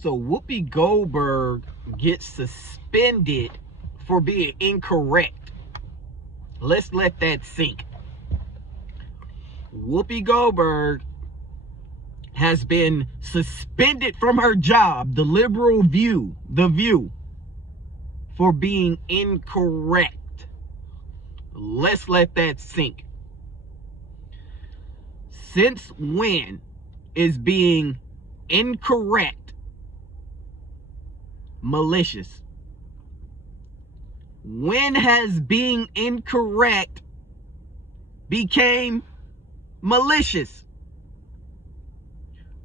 So Whoopi Goldberg gets suspended for being incorrect. Let's let that sink. Whoopi Goldberg has been suspended from her job, The View, for being incorrect. Let's let that sink. Since when is being incorrect malicious? When has being incorrect became malicious?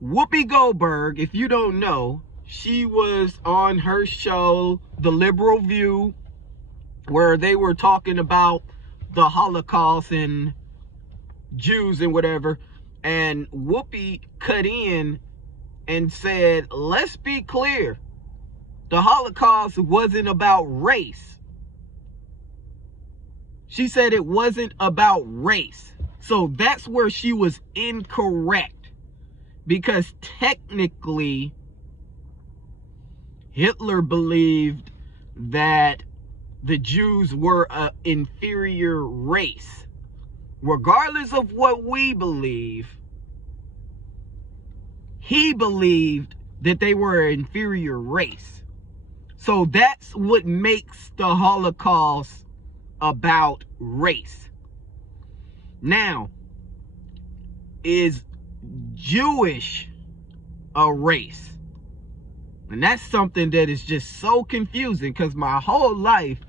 Whoopi Goldberg, if you don't know, she was on her show, The Liberal View, where they were talking about the Holocaust and Jews and whatever. And Whoopi cut in and said, let's be clear, the Holocaust wasn't about race. She said it wasn't about race. So that's where she was incorrect. Because technically, Hitler believed that the Jews were an inferior race. Regardless of what we believe, he believed that they were an inferior race. So that's what makes the Holocaust about race. Now, is Jewish a race? And that's something that is just so confusing, because my whole life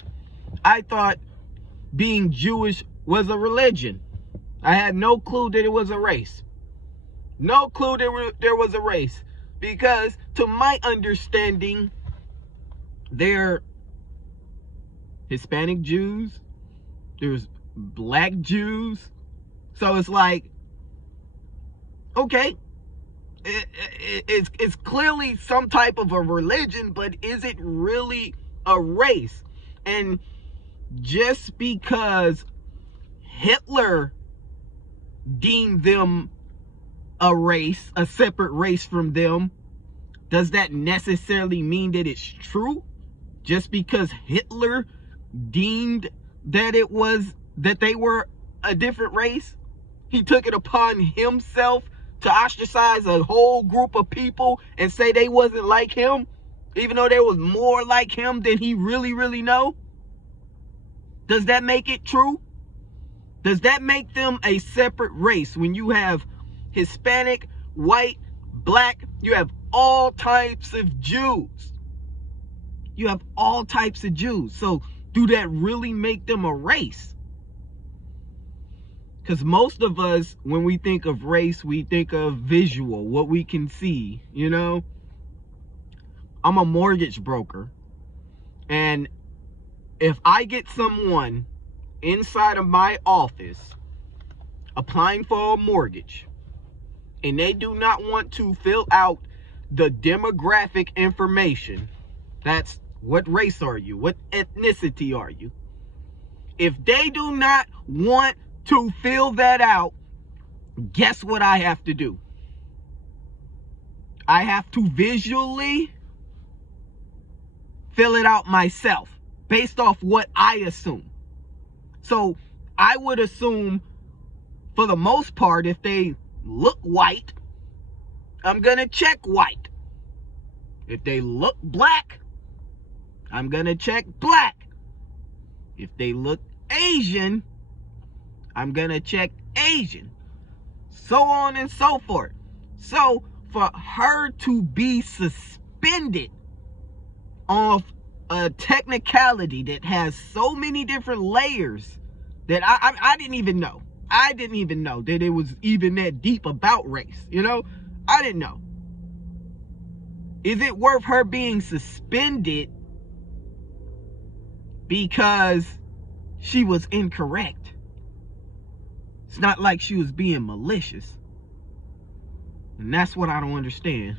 I thought being Jewish was a religion. I had no clue that it was a race. No clue there was a race. Because to my understanding, they're Hispanic Jews, there's black Jews. So it's like, okay, it's clearly some type of a religion, but is it really a race? And just because Hitler deemed them a race, a separate race from them, does that necessarily mean that it's true? Just because Hitler deemed that they were a different race, he took it upon himself to ostracize a whole group of people and say they wasn't like him, even though there was more like him than he really know? Does that make it true? Does that make them a separate race when you have Hispanic, white, black, you have all types of Jews? You have all types of Jews. So do that really make them a race? Because most of us, when we think of race, we think of visual, what we can see, you know? I'm a mortgage broker. And if I get someone inside of my office applying for a mortgage, and they do not want to fill out the demographic information, that's what race are you? What ethnicity are you? If they do not want to fill that out, guess what I have to do? I have to visually fill it out myself based off what I assume. So I would assume, for the most part, if they look white, I'm gonna check white. If they look black, I'm gonna check black. If they look Asian, I'm gonna check Asian. So on and so forth. So for her to be suspended off a technicality that has so many different layers that I didn't even know. I didn't even know that it was even that deep about race. You know, I didn't know. Is it worth her being suspended because she was incorrect? It's not like she was being malicious. And that's what I don't understand.